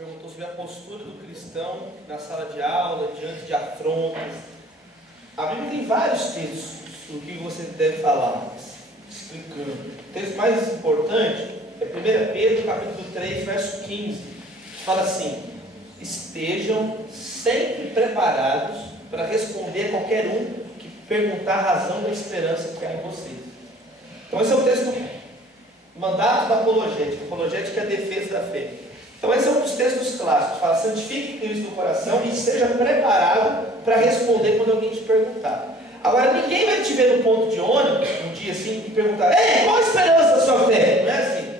perguntou sobre a postura do cristão na sala de aula, diante de afrontas. A Bíblia tem vários textos do que você deve falar, explicando. O texto mais importante é 1 Pedro, capítulo 3, verso 15, que fala assim: estejam sempre preparados para responder a qualquer um que perguntar a razão da esperança que há em vocês. Então esse é o texto, mandato da apologética. Apologética é a defesa da fé. Então esse é um dos textos clássicos. Fala: santifique Cristo no coração e esteja preparado para responder quando alguém te perguntar. Agora, ninguém vai te ver no ponto de ônibus um dia assim e perguntar: ei, qual a esperança da sua fé? Não é assim.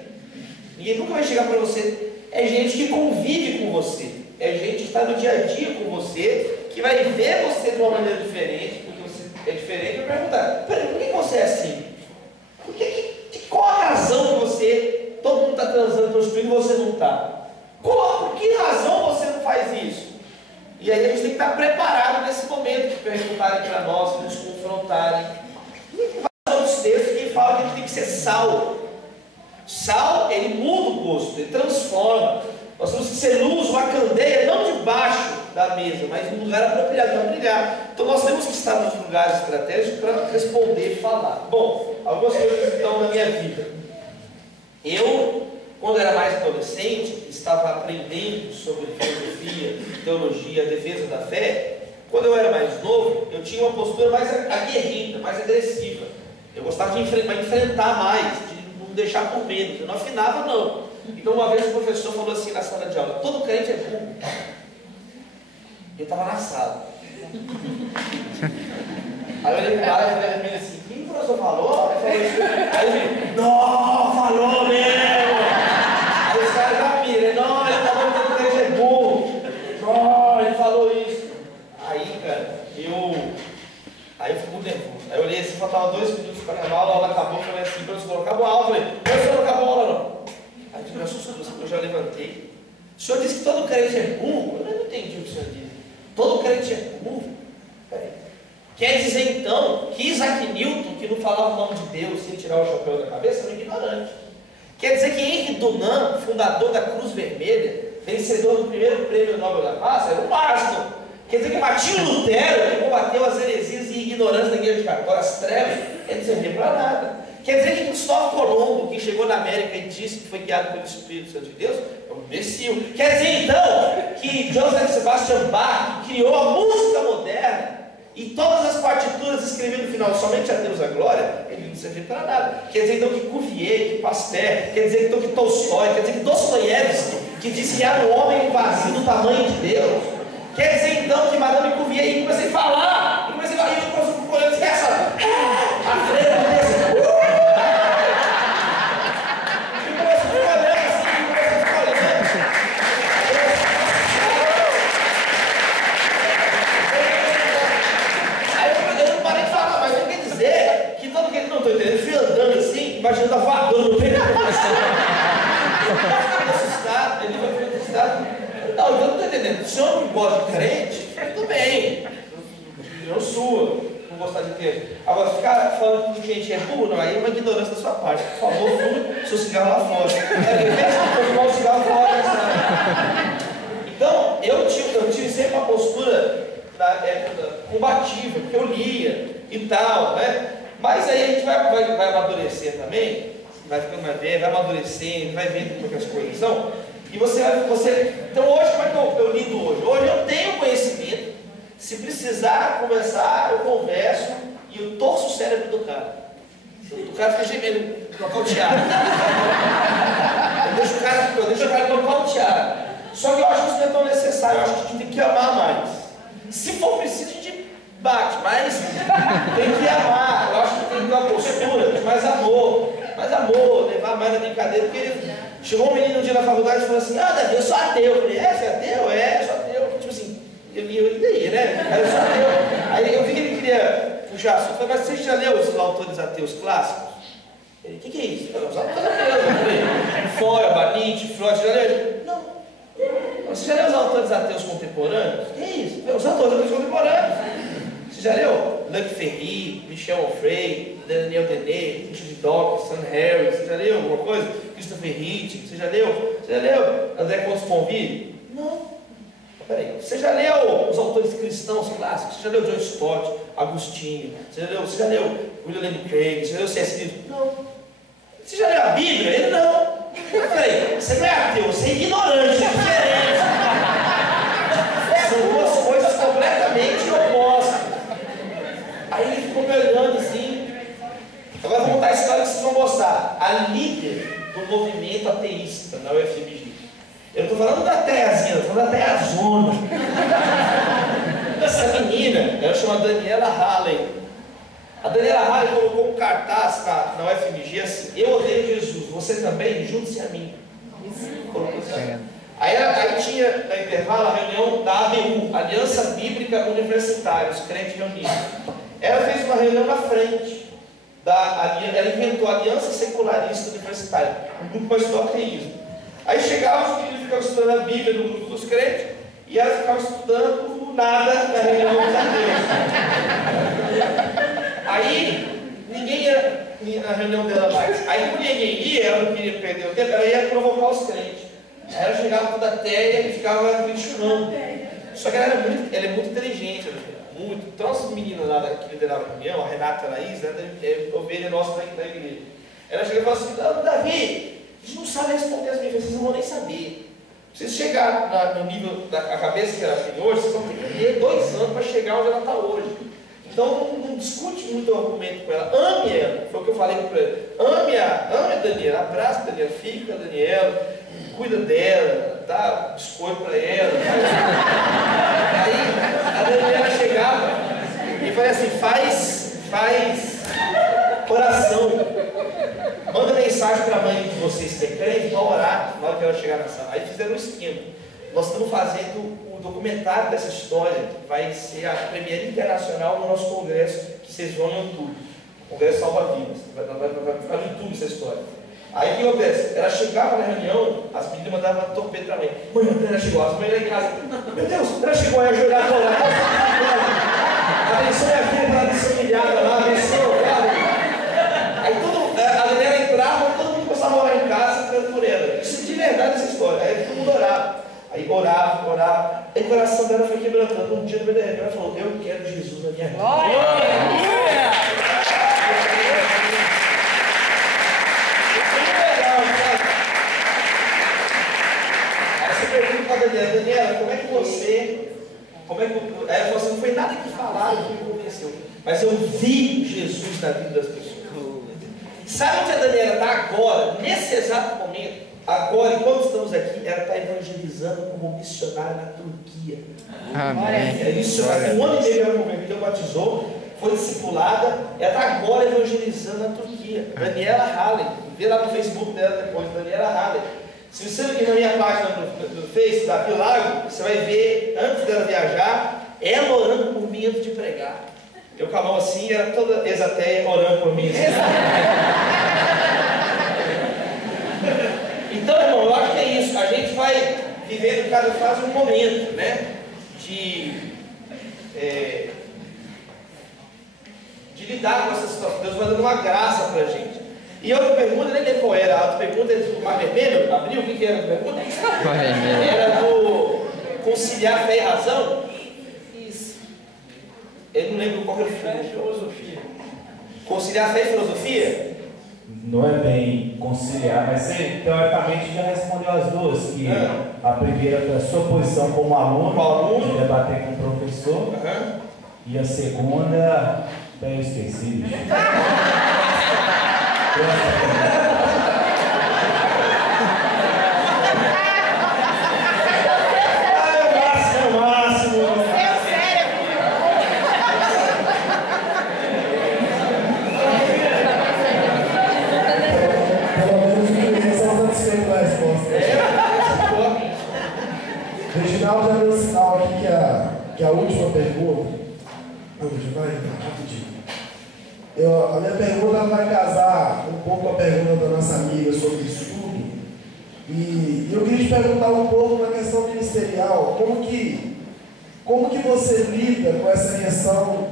Ninguém nunca vai chegar para você. É gente que convive com você, é gente que está no dia a dia com você, que vai ver você de uma maneira diferente, porque você é diferente, e vai perguntar: peraí, por que você é assim? Qual a razão que você, todo mundo está transando, prostituindo e você não está? Por que razão você não faz isso? E aí a gente tem que estar preparado nesse momento de perguntarem para nós, de nos confrontarem. Tem vários outros textos que falam que a gente tem que ser sal. Sal, ele muda o gosto, ele transforma. Nós temos que ser luz, uma candeia, não debaixo da mesa, mas no lugar apropriado para brilhar. Então nós temos que estar nos lugares estratégicos para responder e falar. Bom, algumas coisas então na minha vida. Eu, quando era mais adolescente, estava aprendendo sobre filosofia, teologia, defesa da fé. Quando eu era mais novo, eu tinha uma postura mais aguerrida, mais agressiva. Eu gostava de enfrentar mais, de não deixar por menos. Eu não afinava, não. Então uma vez o professor falou assim na sala de aula: todo crente é burro. Eu estava na sala. Aí eu olhei para o lado e falei para ele assim: quem o professor falou? Aí ele falou: não, falou mesmo. Aí os caras já viram: não, ele falou que todo crente é burro. Não, ele falou isso. Aí, cara, Aí eu fico muito nervoso. Aí eu olhei assim, faltava 2 minutos para acabar a aula, acabou, eu falei assim: professor, acabou a aula. Eu falei: professor, não acabou a aula não. Aí eu assustou, eu já levantei. O senhor disse que todo crente é burro? Eu não entendi o que o senhor disse. Todo crente é burro? Peraí. Quer dizer então que Isaac Newton, que não falava o nome de Deus sem tirar o chapéu da cabeça, era um ignorante. Quer dizer que Henri Dunant, fundador da Cruz Vermelha, vencedor do primeiro prêmio Nobel da Paz, era um básico. Quer dizer que Martinho Lutero, que combateu as heresias e ignorância da Igreja Católica, as trevas, ele não servia para nada. Quer dizer que Cristóvão Colombo, que chegou na América e disse que foi guiado pelo Espírito Santo de Deus, é um imbecil. Quer dizer então que Joseph Sebastian Bach, que criou a música moderna e todas as partituras escrevendo no final somente a Deus a glória, ele não servia para nada. Quer dizer então que Cuvier, que Pasteur, quer dizer então que Tolstói, quer dizer que Dostoiévski, que disse que era um homem vazio do tamanho de Deus. Quer dizer então que Madame Cuvier, e comecei a falar, e comecei a falar, e o professor ficou olhando assim, a freira desse. Imaginando a voadora no peito. Ele vai assustado. Não, eu não estou entendendo. Se o senhor não gosta de crente, tudo bem. Opinião sua. Não gostar de ter. Agora, ficar falando que gente é burro, não, aí é uma ignorância da sua parte. Por favor, fume seu cigarro lá fora. Eu fumar o cigarro fora, sabe? Então, eu tive sempre uma postura combativa, porque eu lia e tal, né? Mas aí a gente vai amadurecer também, vai ficando mais velho, vai amadurecendo, vai vendo como é que as coisas são. E então hoje, como é que eu lido hoje? Hoje eu tenho conhecimento, se precisar conversar, eu converso e eu torço o cérebro do cara. O cara fica gemendo, nocauteado. Eu deixo o cara nocauteado. Só que eu acho que isso não é tão necessário, eu acho que a gente tem que amar mais. Se for preciso, a gente bate, mas tem que amar. Eu acho que tem que ter uma postura de mais amor, levar mais na brincadeira. Porque chegou um menino um dia na faculdade e falou assim: ah, Davi, eu sou ateu. Eu falei: é, você é ateu? É, sou ateu. Tipo assim, eu li, né? Aí eu sou ateu. Aí eu vi que ele queria puxar assunto. Eu falei: mas você já leu os autores ateus clássicos? Ele: o que é isso? Eu falei: os autores ateus. Eu falei: Feuerbach, Nietzsche, Freud, já leu? Não. Você já leu os autores ateus contemporâneos? O que é isso? Os autores ateus contemporâneos. Você já leu Luc Ferry, Michel Onfray, Daniel Dennett, Richard Dawkins, Sam Harris? Você já leu alguma coisa? Christopher Hitchens? Você já leu? Você já leu André Contos Convide? Não. Peraí. Você já leu os autores cristãos clássicos? Você já leu John Stott, Agostinho? Você já leu William Lane Craig? Você já leu C.S. Lewis? Não. Você já leu a Bíblia? Ele não. Peraí, você não é ateu, você é ignorante, é diferente. São duas coisas completamente opostas. Aí ele ficou me olhando assim. Agora vou contar a história que vocês vão gostar. A líder do movimento ateísta na UFMG. Eu não estou falando da Teazinha, eu estou falando da Teazona. Essa menina, ela chama Daniela Halley. A Daniela Halley colocou um cartaz na UFMG assim: eu odeio Jesus, você também? Junte-se a mim. Aí tinha na intervalo a reunião da ABU, Aliança Bíblica Universitária, os crentes reunidos. Ela fez uma reunião na frente, ela inventou a Aliança Secularista Universitária, um grupo para estudar ateísmo. Aí chegavam, os meninos ficavam estudando a Bíblia do grupo dos crentes, e ela ficava estudando nada na reunião dos ateus. Aí ninguém ia na reunião dela mais. Aí como ninguém ia, ela não queria perder o tempo, ela ia provocar os crentes. Aí ela chegava toda ateia e ficava questionando. Só que ela é muito inteligente, muito. Então as meninas lá que lideravam a reunião, a Renata e a Laís, né, ovelha nossa da igreja. Ela chega e fala assim: Davi, a gente não sabe responder as minhas vezes, vocês não vão nem saber. Vocês chegar no nível da cabeça que ela tem hoje, vocês vão ter que ter 2 anos para chegar onde ela está hoje. Então não discute muito o argumento com ela. Ame ela, foi o que eu falei para ela. Ame a Daniela, abraça a Daniela, fica com a Daniela, cuida dela, dá biscoito para ela. Aí a Daniela chegava e falei assim: faz oração. Manda mensagem para a mãe de vocês que é crente para orar na hora que ela chegar na sala. Aí fizeram um esquema. Nós estamos fazendo o documentário dessa história. Vai ser a premiere internacional no nosso congresso, que vocês vão no YouTube. Congresso Salva Vidas. Vai ficar no YouTube essa história. Aí o que acontece? Ela chegava na reunião, as meninas mandavam torpedo para a mãe. Mãe, ela chegou. As mães lá em casa: meu Deus, ela chegou. Aí a joelhada para lá. Abençoe a filha para ela ser humilhada lá. Abençoe. Aí a Daniela entrava, todo mundo começava a orar em casa, cantando por ela. Isso de verdade, essa história. Aí todo mundo orava. Aí orava. Aí o coração dela foi quebrantando. Um dia no meio da reunião ela falou: eu quero Jesus na minha vida. Aí você pergunta para a Daniela: como é que você... Aí ela falou assim: não foi nada que falaram que me convenceu, mas eu vi Jesus na vida das pessoas. Sabe onde a Daniela está agora, nesse exato momento? Agora, enquanto estamos aqui, ela está evangelizando como missionária na Turquia. Amém. É isso, um ano e meio ela converteu, batizou, foi discipulada, ela está agora evangelizando na Turquia. Daniela Halley, vê lá no Facebook dela depois, Daniela Halley. Se você vir na minha página do Face, da Lago, você vai ver, antes dela viajar, ela orando por mim antes de pregar. Eu com a mão assim, era toda ex-ateia orando por mim. Assim. Então, irmão, eu acho que é isso. A gente vai vivendo cada fase um momento, né? De lidar com essa situação. Deus vai dando uma graça pra gente. E a outra pergunta, nem lembro qual era. A outra pergunta é do Mar Vermelho. Abriu? O que era a pergunta? Era do conciliar fé e razão. Eu não lembro qual que era a filosofia. Conciliar fé e filosofia? Não é bem conciliar, mas você teoricamente já respondeu as duas. Que a primeira é a sua posição como aluno, de debater com o professor. E a segunda, bem, eu esqueci. Reginaldo já deu sinal aqui que a última pergunta. Vai rapidinho. A minha pergunta vai casar um pouco com a pergunta da nossa amiga sobre estudo. E eu queria te perguntar um pouco na questão ministerial. Como que você lida com essa questão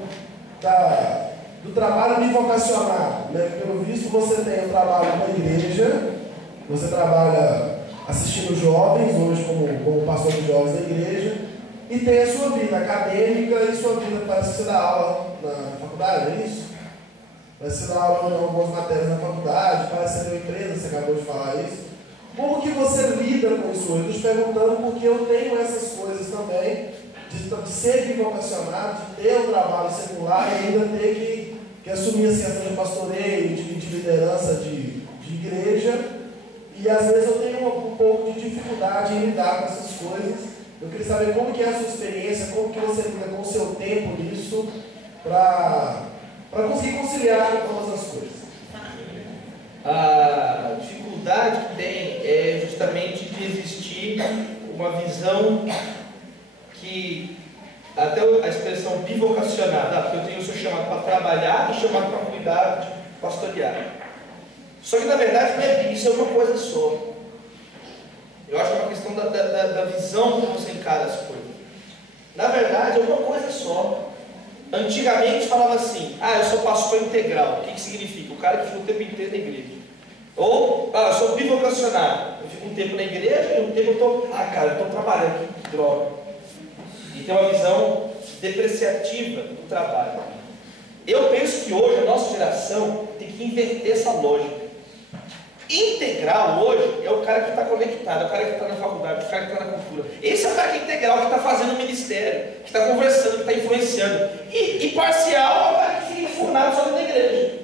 do trabalho bivocacional? Né? Pelo visto, você tem o trabalho com a igreja você trabalha assistindo jovens, hoje como pastor de jovens da igreja, e tem a sua vida acadêmica e sua vida parece que você dá aula na faculdade, é isso? Parece que você dá aula em algumas matérias na faculdade, parece que você tem uma empresa, você acabou de falar isso. Como que você lida com isso hoje? Eu estou te perguntando porque eu tenho essas coisas também, de ser bivocacionado, de ter um trabalho secular e ainda ter que assumir assim, a função de pastoreio, de liderança de igreja, e às vezes eu tenho um pouco de dificuldade em lidar com essas coisas. Eu queria saber como que é a sua experiência, como que você lida com o seu tempo nisso, para conseguir conciliar todas as coisas. A dificuldade que tem é justamente de existir uma visão que, até a expressão bivocacionada, porque eu tenho o seu chamado para trabalhar e chamado para cuidar, de pastorear. Só que na verdade não é isso, é uma coisa só. Eu acho que é uma questão da visão como você encara as coisas. Na verdade é uma coisa só. Antigamente falava assim: eu sou pastor integral. O que significa? O cara que fica o tempo inteiro na igreja. Ou, eu sou bivocacionado. Eu fico um tempo na igreja e um tempo eu estou, eu estou trabalhando, que droga. E tem uma visão depreciativa do trabalho. Eu penso que hoje a nossa geração tem que inverter essa lógica. Integral hoje é o cara que está conectado, é o cara que está na faculdade, é o cara que está na cultura. Esse é o cara que é integral, que está fazendo o ministério, que está conversando, que está influenciando. E parcial é o cara que fica enfurnado só na igreja.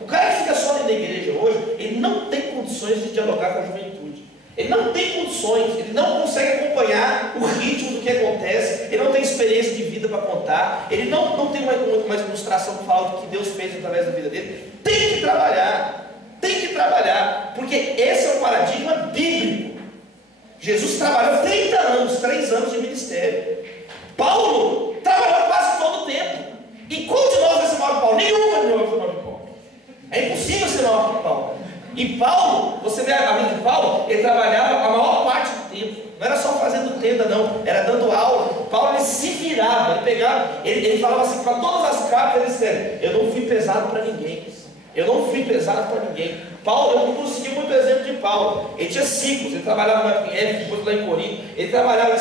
O cara que fica só na igreja hoje, ele não tem condições de dialogar com a juventude. Ele não tem condições, ele não consegue acompanhar o ritmo do que acontece, ele não tem experiência de vida para contar, ele não tem uma ilustração para falar do que Deus fez através da vida dele. Tem que trabalhar. Tem que trabalhar, porque esse é o paradigma bíblico. Jesus trabalhou 30 anos, 3 anos de ministério. Paulo trabalhou quase todo o tempo. E qual de nós vai ser maior que Paulo? Nenhum vai ser maior que Paulo. É impossível ser maior que Paulo. E Paulo, você vê a vida de Paulo, ele trabalhava a maior parte do tempo. Não era só fazendo tenda, não, era dando aula. Paulo ele se virava, ele pegava, ele falava assim, para todas as cartas ele escreve: eu não fui pesado para ninguém. Eu não fui pesado para ninguém. Paulo, eu não consegui muito exemplo de Paulo. Ele tinha ciclos, ele trabalhava em Éfeso, depois lá em Corinto. Ele trabalhava, ele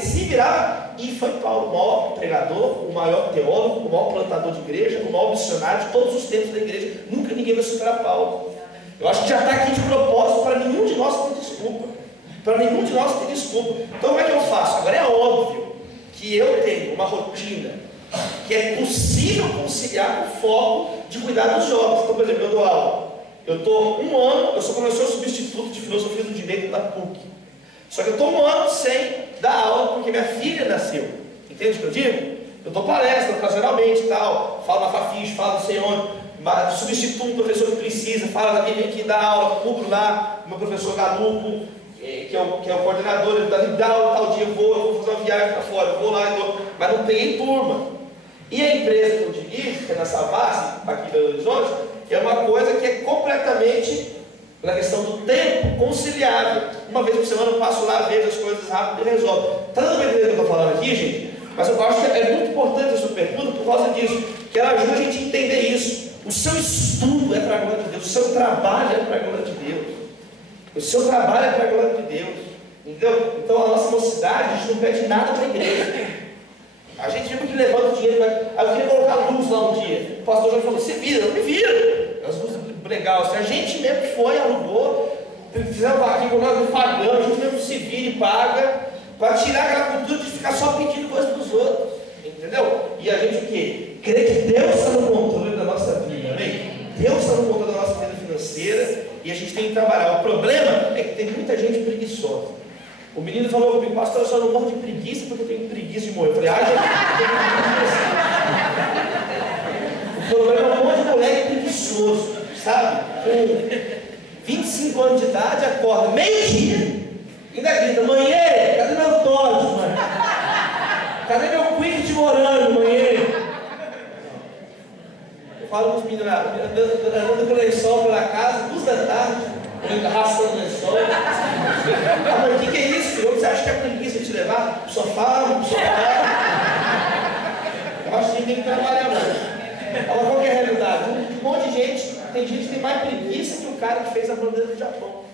se virava. E foi Paulo o maior pregador, o maior teólogo, o maior plantador de igreja, o maior missionário de todos os tempos da igreja. Nunca ninguém vai superar Paulo. Eu acho que já está aqui de propósito para nenhum de nós ter desculpa. Para nenhum de nós ter desculpa. Então como é que eu faço? Agora é óbvio que eu tenho uma rotina que é possível conciliar com o foco de cuidar dos jovens. Então, por exemplo, eu dou aula. Eu estou um ano, eu sou professor substituto de filosofia do direito da PUC. Só que eu estou um ano sem dar aula porque minha filha nasceu. Entende o que eu digo? Eu dou palestra ocasionalmente e tal, falo na Fafiche, falo não sei onde, substituo um professor que precisa, fala da vem aqui dar aula, cubro lá, meu professor Galupo, que é o coordenador, ele dá aula tal dia, eu vou fazer uma viagem para fora, eu vou lá, mas não peguei turma. E a empresa que eu dirijo, que é na Savassi, aqui em Belo Horizonte, é uma coisa que é completamente, na questão do tempo, conciliável. Uma vez por semana eu passo lá, vejo as coisas rápido e resolvo. Está dando uma ideia do que eu estou falando aqui, gente? Mas eu acho que é muito importante a sua pergunta por causa disso, que ela ajuda a gente a entender isso. O seu estudo é para a glória de Deus, o seu trabalho é para a glória de Deus. O seu trabalho é para a glória de Deus. Entendeu? Então a nossa mocidade, a gente não pede nada para a igreja. A gente viu que levanta o dinheiro, eu queria colocar luz lá um dia. O pastor já falou: se vira, eu me viro. As luzes legais, assim, a gente mesmo foi, alugou, fizemos vaquinha, nós não pagamos, a gente mesmo se vira e paga, para tirar aquela cultura de ficar só pedindo coisa dos outros. Entendeu? E a gente o quê? Crê que Deus está no controle da nossa vida, amém? Deus está no controle da nossa vida financeira e a gente tem que trabalhar. O problema é que tem muita gente preguiçosa. O menino falou comigo: pastor, eu só não morro de preguiça porque eu tenho preguiça de morrer. Eu falei: gente, o problema é um monte de moleque preguiçoso, sabe? Com 25 anos de idade, acorda meio-dia, ainda grita: mãe, cadê meu Todd, mãe? Cadê meu quick de morango, mãe? Eu falo com os meninos andando com o lençol pela casa, 2 da tarde, arrastando o lençol. Mãe, o que é isso? Você acha que é preguiça de te levar pro sofá? Eu acho que a gente tem que trabalhar mais. Olha qual que é a realidade. Um monte de gente, tem gente que tem mais preguiça que o cara que fez a bandeira do Japão.